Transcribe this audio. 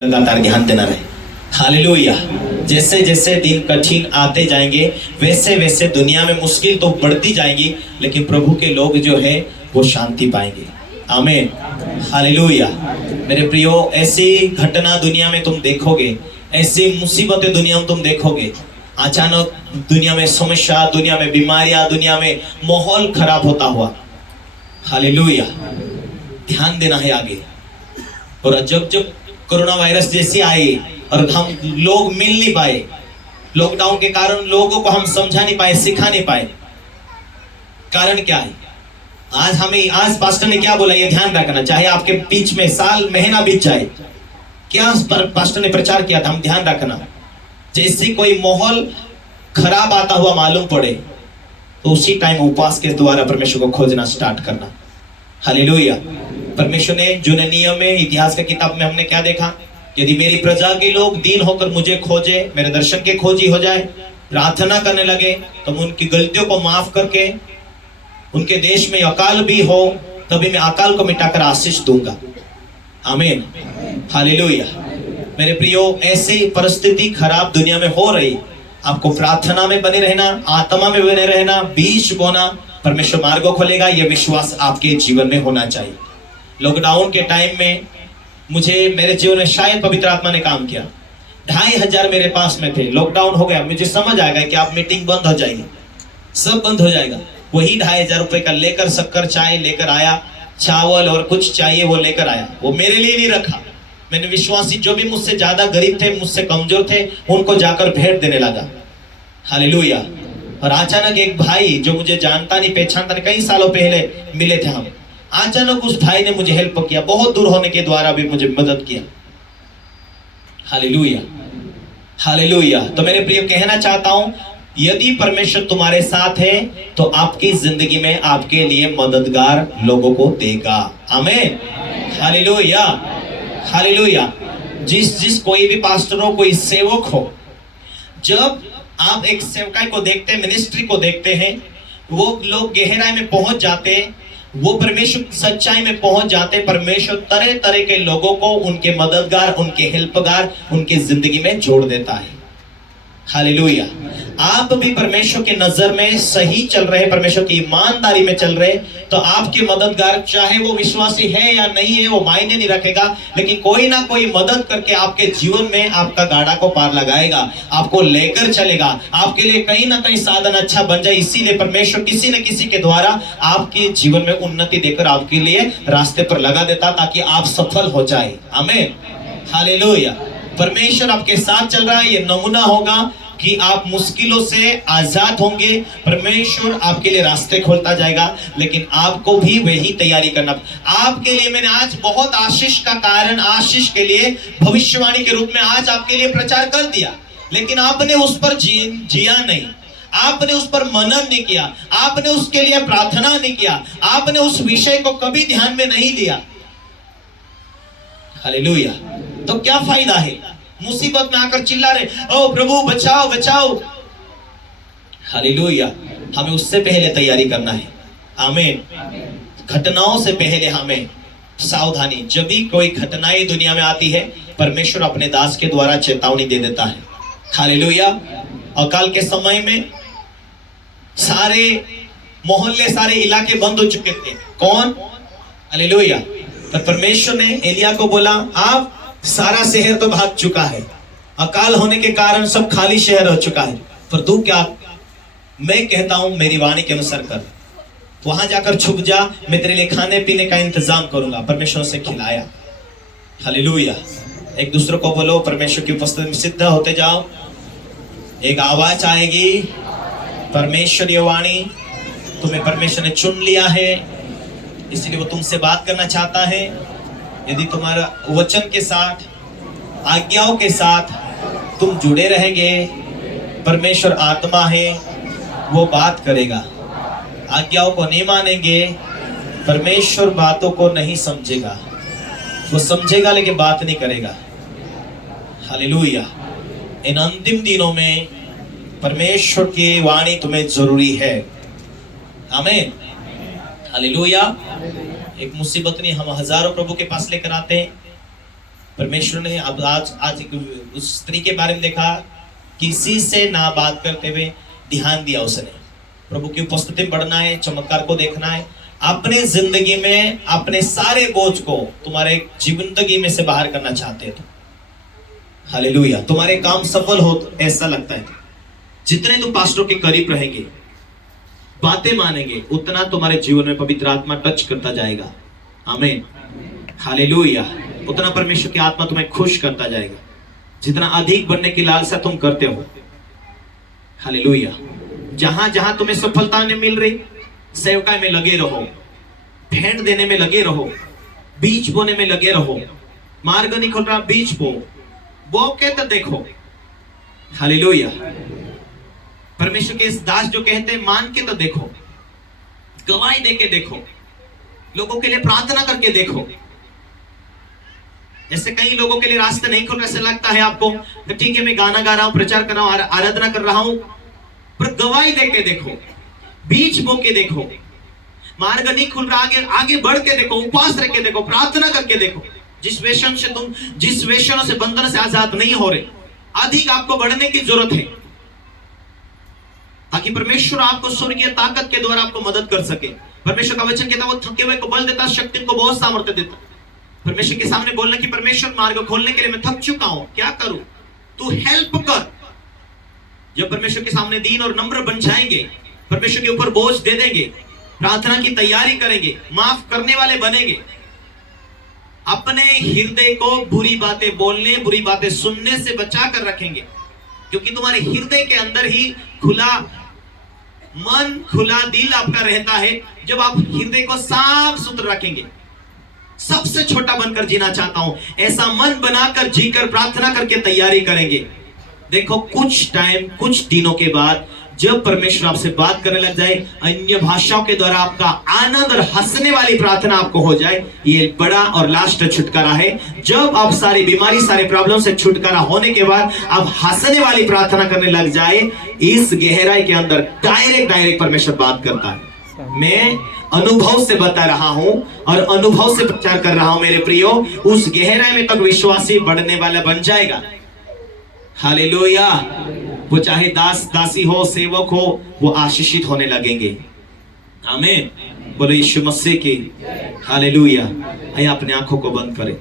लगातार ध्यान देना रहे। हालेलुया। जैसे जैसे दिन कठिन आते जाएंगे वैसे वैसे दुनिया में मुश्किल तो बढ़ती जाएंगी, लेकिन प्रभु के लोग जो है वो शांति पाएंगे। आमीन। हालेलुया। मेरे प्रियो, ऐसी घटना दुनिया में तुम देखोगे, ऐसी मुसीबतें दुनिया में तुम देखोगे। अचानक दुनिया में समस्या, दुनिया में बीमारियां, दुनिया में माहौल खराब होता हुआ। हालेलुया। ध्यान देना है आगे। और जब जब कोरोना वायरस जैसी आई और हम लोग मिल नहीं पाए, लॉकडाउन के कारण लोगों को हम समझा नहीं पाए, सिखा नहीं पाए। कारण क्या है? आज पास्टर ने क्या बोला, ये ध्यान रखना। चाहे आपके बीच में साल महीना बीत जाए, क्या पास्टर ने प्रचार किया था, हम ध्यान रखना। जैसे कोई माहौल खराब आता हुआ मालूम पड़े तो उसी टाइम उपवास के द्वारा परमेश्वर को खोजना स्टार्ट करना। हालेलुया। परमेश्वर ने जो नियम में, इतिहास की किताब में हमने क्या देखा, यदि मेरी प्रजा के लोग दीन होकर मुझे खोजे, मेरे दर्शन के खोजी हो जाए, प्रार्थना करने लगे, तो मैं उनकी गलतियों को माफ करके, उनके देश में अकाल भी हो तभी मैं अकाल को मिटाकर आशीष दूंगा। आमीन। हालेलुया। मेरे प्रियो, ऐसी परिस्थिति खराब दुनिया में हो रही, आपको प्रार्थना में बने रहना, आत्मा में बने रहना, बीज बोना, परमेश्वर मार्गों खोलेगा। यह विश्वास आपके जीवन में होना चाहिए। लॉकडाउन के टाइम में मेरे जीवन में शायद पवित्र आत्मा ने काम किया। 2500 मेरे पास में थे। लॉकडाउन हो गया, मुझे समझ आएगा कि आप मीटिंग बंद हो जाएगी, सब बंद हो जाएगा। वही 2500 रुपए का लेकर शक्कर चाय लेकर आया, चावल और कुछ चाहिए वो लेकर आया। वो मेरे लिए नहीं रखा, मैंने विश्वासी जो भी मुझसे ज्यादा गरीब थे, मुझसे कमजोर थे, उनको जाकर भेंट देने लगा। हालेलुया। और अचानक एक भाई जो मुझे जानता नहीं पहचानता नहीं, कई सालों पहले मिले थे हम, अचानक उस भाई ने मुझे हेल्प किया, बहुत दूर होने के द्वारा भी मुझे मदद किया। हालेलुया। हालेलुया। तो मेरे प्रिय, कहना चाहता हूं, यदि परमेश्वर तुम्हारे साथ है तो आपकी जिंदगी में आपके लिए मददगार लोगों को देगा। आमीन। हालेलुया। हालेलुया। जिस कोई भी पास्टर हो, कोई सेवक हो, जब आप एक सेवकाई को देखते हैं, मिनिस्ट्री को देखते हैं, वो लोग गहराई में पहुंच जाते हैं, वो परमेश्वर सच्चाई में पहुंच जाते। परमेश्वर तरह तरह के लोगों को, उनके मददगार, उनके हेल्पगार, उनकी जिंदगी में जोड़ देता है। हालेलुया। आप भी परमेश्वर के नजर में सही चल रहे, परमेश्वर की ईमानदारी में चल रहे, तो आपके मददगार, चाहे वो विश्वासी है या नहीं है, वो मायने नहीं रखेगा, लेकिन कोई ना कोई मदद करके आपके जीवन में आपका गाड़ा को पार लगाएगा, आपको लेकर चलेगा, आपके लिए कहीं ना कहीं साधन अच्छा बन जाए। इसीलिए परमेश्वर किसी न किसी के द्वारा आपके जीवन में उन्नति देकर आपके लिए रास्ते पर लगा देता, ताकि आप सफल हो जाए। आमीन। हालेलुया। परमेश्वर आपके साथ चल रहा है, ये नमूना होगा कि आप मुश्किलों से आजाद होंगे। परमेश्वर आपके लिए रास्ते खोलता जाएगा, लेकिन आपको भी वही तैयारी करना। आपके लिए मैंने आज बहुत आशीष का कारण, आशीष के लिए भविष्यवाणी के रूप में आज आपके लिए प्रचार कर दिया, लेकिन आपने उस पर जिया नहीं, आपने उस पर मनन नहीं किया, आपने उसके लिए प्रार्थना नहीं किया, आपने उस विषय को कभी ध्यान में नहीं लिया। हालेलुया। तो क्या फायदा है? मुसीबत में आकर चिल्ला रहे, ओ प्रभु बचाओ बचाओ। हालेलुया। हमें उससे पहले तैयारी करना है। आमीन। घटनाओं से पहले हमें सावधानी। जब भी कोई घटनाएं दुनिया में आती है, परमेश्वर अपने दास के द्वारा चेतावनी दे देता है। हालेलुया। अकाल के समय में सारे मोहल्ले, सारे इलाके बंद हो चुके थे। कौन? हालेलुया। तो परमेश्वर ने एलिया को बोला, आप सारा शहर तो भाग चुका है, अकाल होने के कारण सब खाली शहर हो चुका है, पर तू क्या? मैं कहता हूं मेरी वाणी के अनुसार कर, वहां जाकर छुप जा, मैं तेरे लिए खाने पीने का इंतजाम करूंगा। परमेश्वर से खिलाया। हालेलुया। एक दूसरे को बोलो, परमेश्वर की उपस्थिति में सिद्ध होते जाओ। एक आवाज आएगी, परमेश्वर, ये वाणी तुम्हें परमेश्वर ने चुन लिया है, इसलिए वो तुमसे बात करना चाहता है। यदि तुम्हारा वचन के साथ, आज्ञाओं के साथ तुम जुड़े रहेंगे, परमेश्वर आत्मा है, वो बात करेगा। आज्ञाओं को नहीं मानेंगे, परमेश्वर बातों को नहीं समझेगा, वो समझेगा लेकिन बात नहीं करेगा। हालेलुया। इन अंतिम दिनों में परमेश्वर की वाणी तुम्हें जरूरी है। आमीन। हालेलुया। एक मुसीबत नहीं, हम हजारों प्रभु के पास लेकर आते हैं, परमेश्वर ने अब आज उस स्त्री के बारे में देखा, किसी से ना बात करते हुए ध्यान दिया उसने। प्रभु की उपस्थिति में बढ़ना है, चमत्कार को देखना है, अपने जिंदगी में अपने सारे बोझ को तुम्हारे जिंदगी में से बाहर करना चाहते हो तो हालेलुया, तुम्हारे काम सफल हो ऐसा लगता है, जितने तुम पास्टरों के करीब रहेंगे, बातें मानेंगे, उतना तुम्हारे जीवन में पवित्र आत्मा टच करता जाएगा। आमीन, हालेलुया। उतना परमेश्वर की आत्मा तुम्हें खुश करता जाएगा, जितना अधिक बनने की लालसा तुम करते हो। हालेलुया। जहां जहां तुम्हें सफलता नहीं मिल रही, सेवकाई में लगे रहो, भेंट देने में लगे रहो, बीज बोने में लगे रहो। मार्ग नहीं खुल रहा, बीज बो के तो देखो। हालेलुया। परमेश्वर के इस दास जो कहते हैं, मान के तो देखो, गवाही दे के देखो, लोगों के लिए प्रार्थना करके देखो। जैसे कई लोगों के लिए रास्ते नहीं खुल रहे, ऐसे लगता है आपको, तो ठीक है मैं गाना गा रहा हूं, प्रचार कर रहा हूं, आराधना कर रहा हूं, पर गवाही दे के देखो, बीज बो के देखो। मार्ग नहीं खुल रहा, आगे आगे बढ़ के देखो, उपवास रख के देखो, प्रार्थना करके देखो। जिस वेश्यों से बंधन से आजाद नहीं हो रहे, अधिक आपको बढ़ने की जरूरत है, ताकि परमेश्वर आपको स्वर्गीय ताकत के द्वारा आपको मदद कर सके। परमेश्वर का वचन कहता है, वो थके हुए को बल देता, शक्ति को बहुत सामर्थ्य देता। परमेश्वर के सामने बोलना कि परमेश्वर मार्ग खोलने के लिए मैं थक चुका हूं, क्या करूं, तू हेल्प कर। जब परमेश्वर के सामने दीन और नम्र बन जाएंगे, परमेश्वर के ऊपर बोझ दे देंगे, प्रार्थना की तैयारी करेंगे, माफ करने वाले बनेंगे, अपने हृदय को बुरी बातें बोलने, बुरी बातें सुनने से बचा कर रखेंगे, क्योंकि तुम्हारे हृदय के अंदर ही खुला मन, खुला दिल आपका रहता है। जब आप हृदय को साफ सुथरा रखेंगे, सबसे छोटा बनकर जीना चाहता हूं, ऐसा मन बनाकर जीकर प्रार्थना करके तैयारी करेंगे। देखो कुछ टाइम, कुछ दिनों के बाद जब परमेश्वर आपसे बात करने लग जाए, अन्य भाषाओं के द्वारा आपका आनंद और हंसने वाली प्रार्थना आपको हो जाए, ये बड़ा और लास्ट छुटकारा है। जब आप सारी बीमारी, सारे प्रॉब्लम से छुटकारा होने के बाद आप हंसने वाली प्रार्थना करने लग जाए, इस गहराई के अंदर डायरेक्ट परमेश्वर बात करता है। मैं अनुभव से बता रहा हूं और अनुभव से प्रचार कर रहा हूं मेरे प्रियो, उस गहराई में तक विश्वासी बढ़ने वाला बन जाएगा। हालेलुया। वो चाहे दास दासी हो, सेवक हो, वो आशीषित होने लगेंगे। आमीन। बोलो यीशु मसीह की। हालेलुया। आइए अपने आंखों को बंद करें।